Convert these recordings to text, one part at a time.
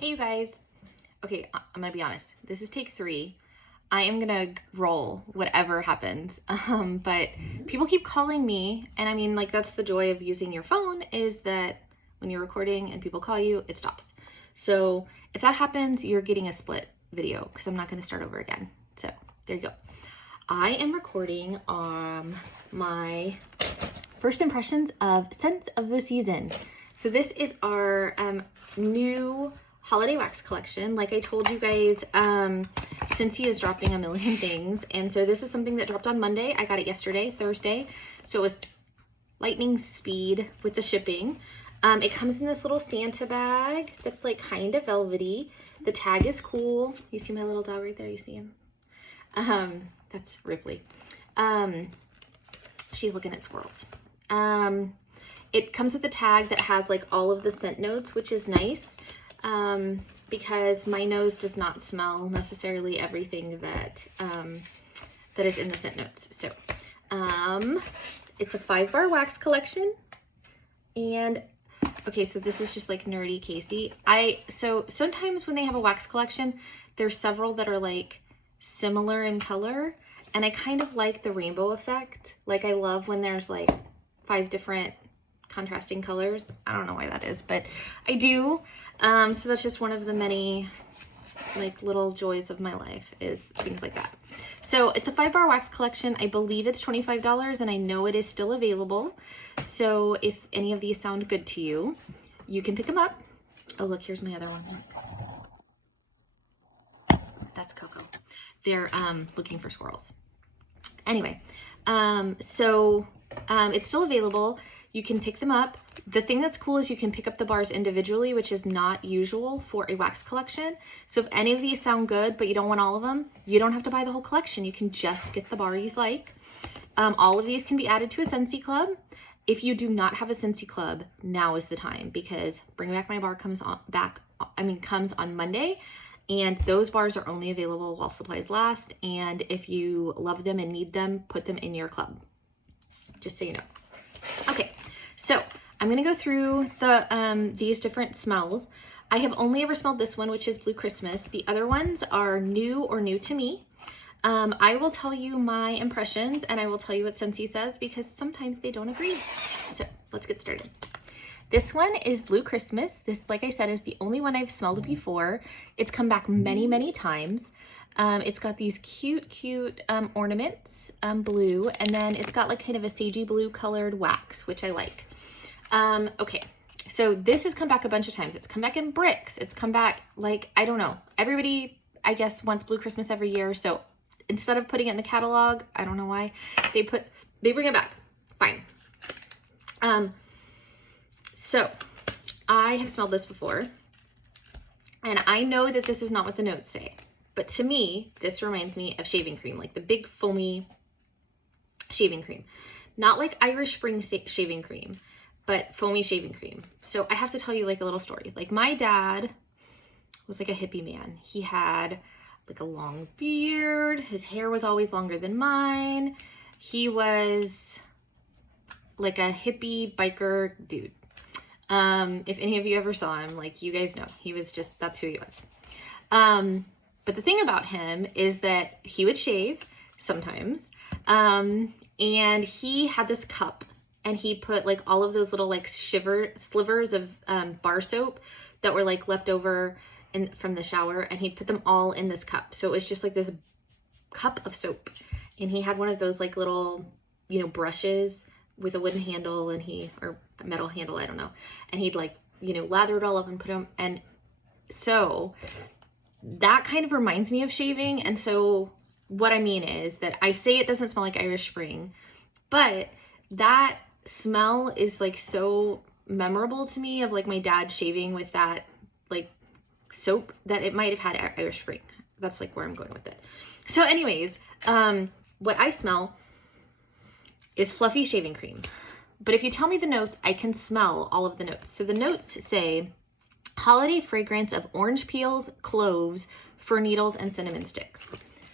Hey, you guys. Okay, I'm gonna be honest. This is take 3. I am gonna roll whatever happens. But people keep calling me, and I mean, like, that's the joy of using your phone is that when you're recording and people call you, it stops. So if that happens, you're getting a split video because I'm not gonna start over again. So there you go. I am recording my first impressions of Scents of the Season. So this is our new holiday wax collection. Like I told you guys, Scentsy is dropping a million things. And so this is something that dropped on Monday. I got it yesterday, Thursday. So it was lightning speed with the shipping. It comes in this little Santa bag that's like kind of velvety. The tag is cool. You see my little dog right there? You see him? That's Ripley. She's looking at squirrels. It comes with a tag that has like all of the scent notes, which is nice because my nose does not smell necessarily everything that that is in the scent notes. So it's a 5-bar wax collection, and okay, so this is just like nerdy Casey. So sometimes when they have a wax collection, there's several that are like similar in color, and I kind of like the rainbow effect. Like I love when there's like 5 different contrasting colors. I don't know why that is, but I do. So that's just one of the many like little joys of my life is things like that. So it's a 5-bar wax collection. I believe it's $25, and I know it is still available. So if any of these sound good to you, you can pick them up. Oh, look, here's my other one. Look. That's Coco. They're looking for squirrels. Anyway, it's still available. You can pick them up. The thing that's cool is you can pick up the bars individually, which is not usual for a wax collection. So if any of these sound good, but you don't want all of them, you don't have to buy the whole collection. You can just get the bar you like. All of these can be added to a Scentsy club. If you do not have a Scentsy club, now is the time, because Bring Back My Bar comes on Monday. And those bars are only available while supplies last. And if you love them and need them, put them in your club. Just so you know. Okay, so I'm gonna go through these different smells. I have only ever smelled this one, which is Blue Christmas. The other ones are new or new to me. I will tell you my impressions, and I will tell you what Scentsy says, because sometimes they don't agree. So let's get started. This one is Blue Christmas. This, like I said, is the only one I've smelled before. It's come back many, many times. It's got these cute ornaments, blue, and then it's got like kind of a sagey blue colored wax, which I like. Okay, so this has come back a bunch of times. It's come back in bricks. It's come back like, I don't know. Everybody, I guess, wants Blue Christmas every year. So instead of putting it in the catalog, I don't know why, they bring it back. Fine. So I have smelled this before, and I know that this is not what the notes say. But to me, this reminds me of shaving cream, like the big foamy shaving cream. Not like Irish Spring shaving cream, but foamy shaving cream. So I have to tell you like a little story. Like my dad was like a hippie man. He had like a long beard. His hair was always longer than mine. He was like a hippie biker dude. If any of you ever saw him, like you guys know, he was just, that's who he was. But the thing about him is that he would shave sometimes, and he had this cup, and he put like all of those little like slivers of bar soap that were like left over from the shower, and he'd put them all in this cup. So it was just like this cup of soap, and he had one of those like little, brushes with a wooden handle, or a metal handle, I don't know, and he'd like, lather it all up and put them, and so that kind of reminds me of shaving. And so what I mean is that I say it doesn't smell like Irish Spring, but that smell is like so memorable to me of like my dad shaving with that like soap that it might have had Irish Spring. That's like where I'm going with it. So anyways, what I smell is fluffy shaving cream. But if you tell me the notes, I can smell all of the notes. So the notes say holiday fragrance of orange peels, cloves, fir needles, and cinnamon sticks.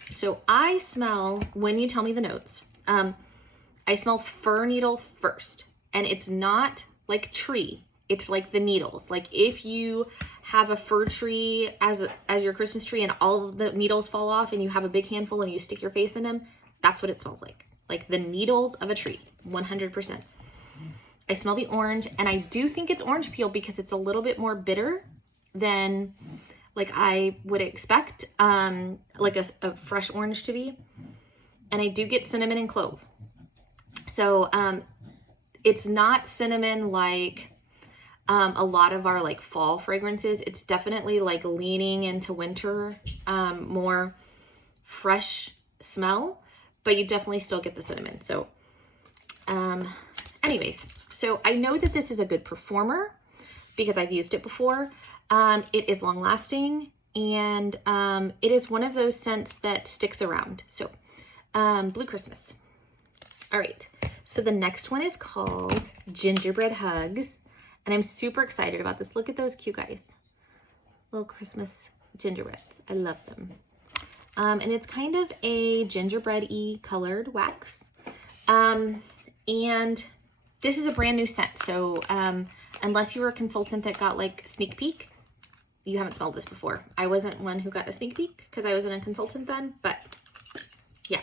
So I smell, when you tell me the notes, I smell fir needle first. And it's not like tree. It's like the needles. Like if you have a fir tree as your Christmas tree and all of the needles fall off and you have a big handful and you stick your face in them, that's what it smells like. Like the needles of a tree, 100%. I smell the orange, and I do think it's orange peel because it's a little bit more bitter than like I would expect like a fresh orange to be. And I do get cinnamon and clove. So it's not cinnamon like a lot of our like fall fragrances. It's definitely like leaning into winter, more fresh smell, but you definitely still get the cinnamon. So anyways, so I know that this is a good performer because I've used it before. It is long lasting, and it is one of those scents that sticks around. So Blue Christmas. All right, so the next one is called Gingerbread Hugs, and I'm super excited about this. Look at those cute guys. Little Christmas gingerbreads. I love them. And it's kind of a gingerbread-y colored wax. And this is a brand new scent. So unless you were a consultant that got like sneak peek, you haven't smelled this before. I wasn't one who got a sneak peek because I wasn't a consultant then, but yeah.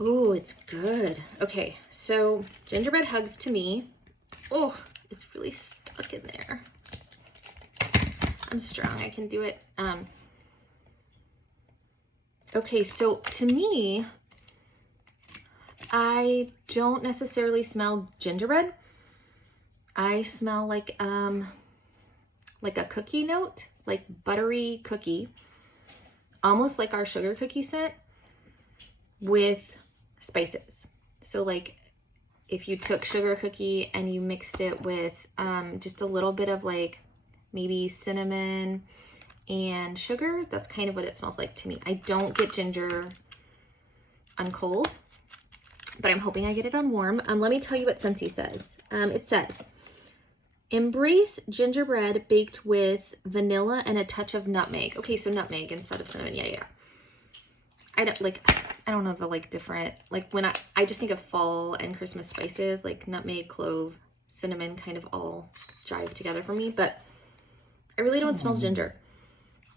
Ooh, it's good. Okay, so Gingerbread Hugs to me, oh, it's really stuck in there. I'm strong, I can do it. Okay, so to me, I don't necessarily smell gingerbread. I smell like a cookie note, like buttery cookie, almost like our sugar cookie scent with spices. So like if you took sugar cookie and you mixed it with just a little bit of like maybe cinnamon and sugar, that's kind of what it smells like to me. I don't get ginger on cold, but I'm hoping I get it on warm. Let me tell you what Scentsy says. It says, embrace gingerbread baked with vanilla and a touch of nutmeg. Okay, so nutmeg instead of cinnamon. Yeah. I don't know the like different, like when I just think of fall and Christmas spices, like nutmeg, clove, cinnamon kind of all jive together for me, but I really don't smell ginger.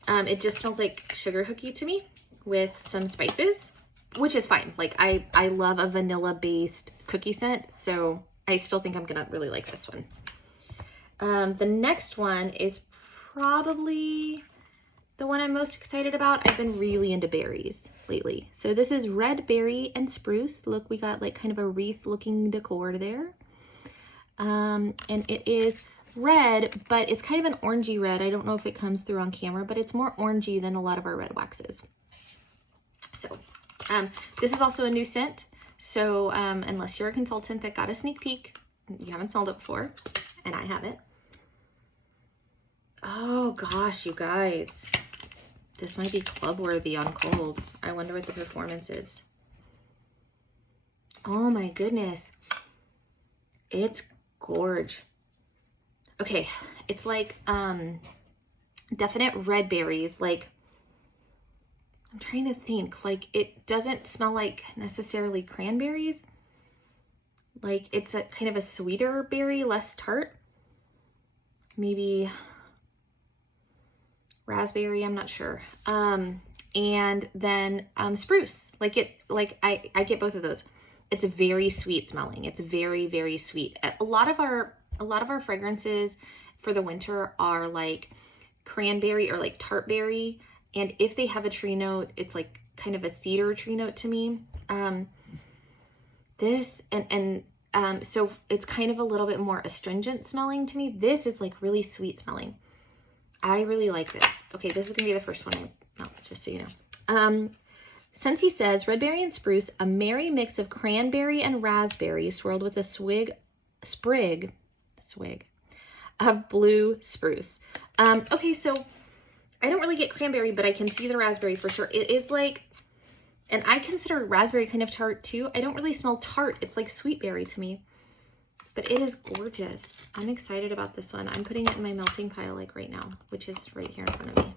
It just smells like sugar cookie to me with some spices, which is fine. Like I love a vanilla based cookie scent, so I still think I'm gonna really like this one. The next one is probably the one I'm most excited about. I've been really into berries lately. So this is Red Berry and Spruce. Look, we got like kind of a wreath looking decor there. And it is red, but it's kind of an orangey red. I don't know if it comes through on camera, but it's more orangey than a lot of our red waxes. So this is also a new scent. So unless you're a consultant that got a sneak peek, you haven't smelled it before, and I haven't. Oh gosh, you guys. This might be club worthy on cold. I wonder what the performance is. Oh my goodness. It's gorge. Okay, it's like definite red berries. Like, I'm trying to think, like it doesn't smell like necessarily cranberries. Like it's a kind of a sweeter berry, less tart. Maybe raspberry, I'm not sure. And then spruce. I get both of those. It's very sweet smelling. It's very, very sweet. A lot of our fragrances for the winter are like cranberry or like tart berry. And if they have a tree note, it's like kind of a cedar tree note to me. So it's kind of a little bit more astringent smelling to me. This is like really sweet smelling. I really like this. Okay, this is gonna be the first one just so you know. Scentsy says, Red Berry and Spruce, a merry mix of cranberry and raspberry swirled with a sprig of blue spruce. Okay, so I don't really get cranberry, but I can see the raspberry for sure. It is like, and I consider raspberry kind of tart too. I don't really smell tart. It's like sweet berry to me, but it is gorgeous. I'm excited about this one. I'm putting it in my melting pile like right now, which is right here in front of me.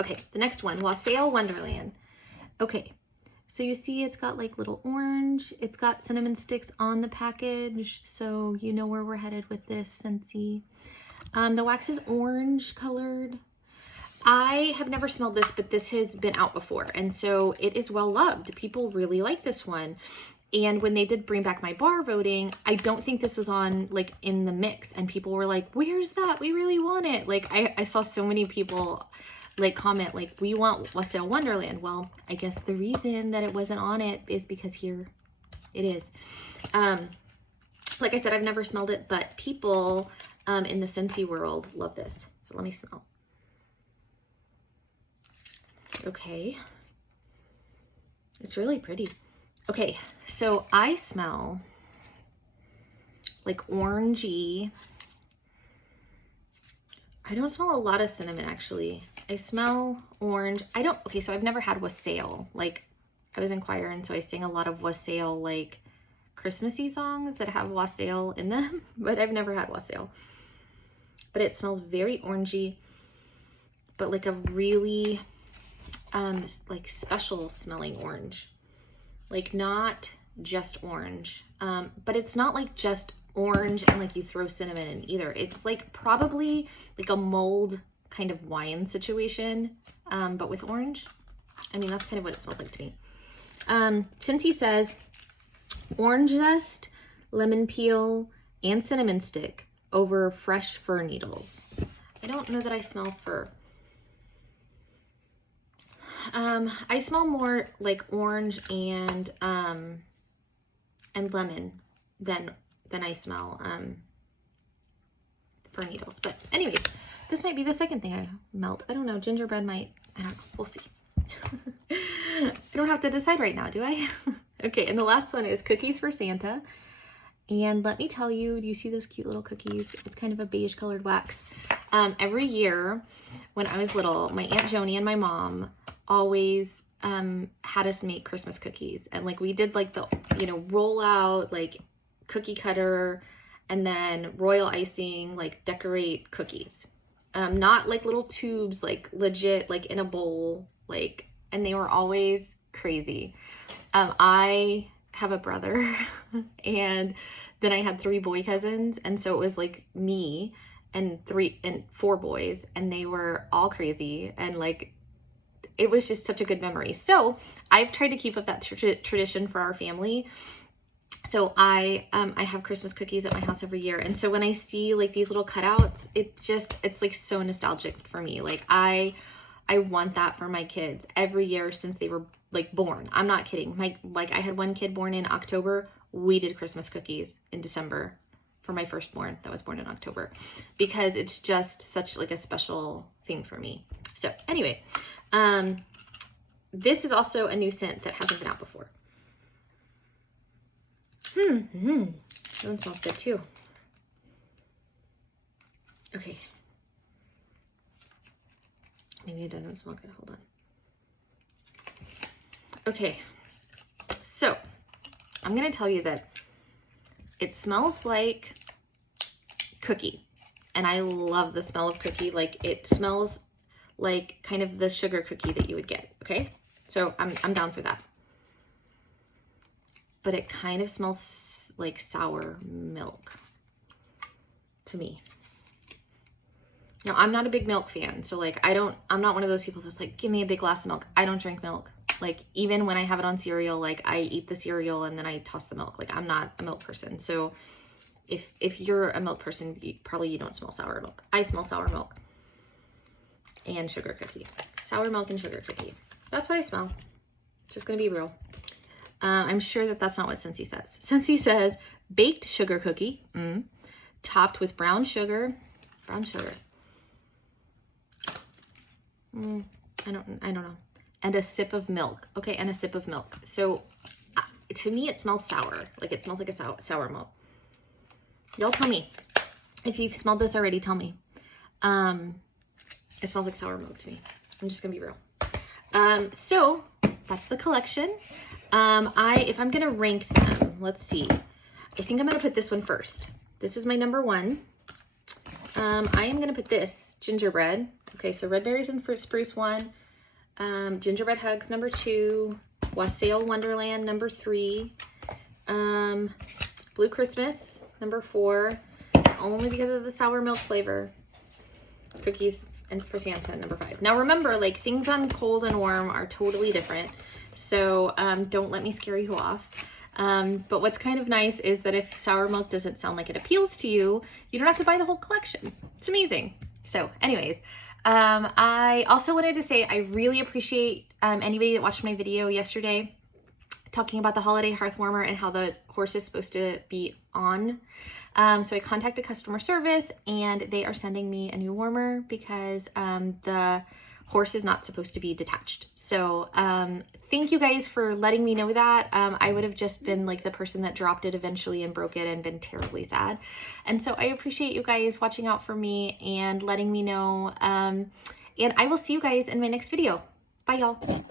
Okay, the next one, Wassail Wonderland. Okay, so you see it's got like little orange. It's got cinnamon sticks on the package, so you know where we're headed with this, Scentsy. The wax is orange colored. I have never smelled this, but this has been out before, and so it is well loved. People really like this one. And when they did Bring Back My Bar voting, I don't think this was on like in the mix, and people were like, where's that? We really want it. Like I saw so many people like comment like, we want Wassail Wonderland. Well, I guess the reason that it wasn't on it is because here it is. Like I said, I've never smelled it, but people in the Scentsy world love this. So let me smell. Okay. It's really pretty. Okay, so I smell like orangey. I don't smell a lot of cinnamon actually. I smell orange. Okay, so I've never had wassail. Like I was in choir, and so I sing a lot of wassail, like Christmassy songs that have wassail in them, but I've never had wassail. But it smells very orangey, but like a really like special smelling orange. Like not just orange, but it's not like just orange and like you throw cinnamon in either. It's like probably like a mulled kind of wine situation, but with orange. I mean, that's kind of what it smells like to me. Scentsy says orange zest, lemon peel, and cinnamon stick over fresh fir needles. I don't know that I smell fir. I smell more like orange and lemon than I smell fir needles. But anyways, this might be the second thing I melt. I don't know. Gingerbread might. I don't know. We'll see. I don't have to decide right now, do I? Okay, and the last one is cookies for Santa. And let me tell you, do you see those cute little cookies? It's kind of a beige colored wax. Every year when I was little, my Aunt Joni and my mom always had us make Christmas cookies. And like we did like the, roll out, like cookie cutter, and then royal icing, like decorate cookies. Not like little tubes, like legit, like in a bowl, like, and they were always crazy. I have a brother and then I had 3 boy cousins, and so it was like me and 4 boys, and they were all crazy, and like it was just such a good memory. So I've tried to keep up that tradition for our family. So I have Christmas cookies at my house every year, and so when I see like these little cutouts, it's like so nostalgic for me. Like I want that for my kids every year since they were like born. I'm not kidding. I had one kid born in October. We did Christmas cookies in December for my firstborn that was born in October, because it's just such like a special thing for me. So anyway, this is also a new scent that hasn't been out before. That one smells good too. Okay. Maybe it doesn't smell good. Hold on. Okay. So I'm going to tell you that it smells like cookie. And I love the smell of cookie. Like it smells like kind of the sugar cookie that you would get. Okay. So I'm down for that. But it kind of smells like sour milk to me. Now, I'm not a big milk fan, so like I'm not one of those people that's like, give me a big glass of milk. I don't drink milk. Like even when I have it on cereal, like I eat the cereal and then I toss the milk. Like I'm not a milk person. So if you're a milk person, you don't smell sour milk. I smell sour milk and sugar cookie. Sour milk and sugar cookie. That's what I smell. Just gonna be real. I'm sure that that's not what Scentsy says. Scentsy says baked sugar cookie, topped with brown sugar. Brown sugar. I don't know. And a sip of milk. Okay, and a sip of milk. So to me, it smells sour. Like it smells like a sour milk. Y'all tell me. If you've smelled this already, tell me. It smells like sour milk to me. I'm just gonna be real. So that's the collection. If I'm gonna rank them, let's see. I think I'm gonna put this one first. This is my number 1. I am gonna put this Gingerbread. Okay, so Red Berries and Spruce 1, Gingerbread Hugs number 2, Wassail Wonderland number 3, Blue Christmas number 4, only because of the sour milk flavor. cookies and for Santa, number 5. Now remember, like, things on cold and warm are totally different. So don't let me scare you off. But what's kind of nice is that if sour milk doesn't sound like it appeals to you, you don't have to buy the whole collection. It's amazing. So anyways, I also wanted to say I really appreciate anybody that watched my video yesterday talking about the holiday hearth warmer and how the horse is supposed to be on. So I contacted customer service and they are sending me a new warmer because the horse is not supposed to be detached. So thank you guys for letting me know that. I would have just been like the person that dropped it eventually and broke it and been terribly sad. And so I appreciate you guys watching out for me and letting me know. And I will see you guys in my next video. Bye, y'all.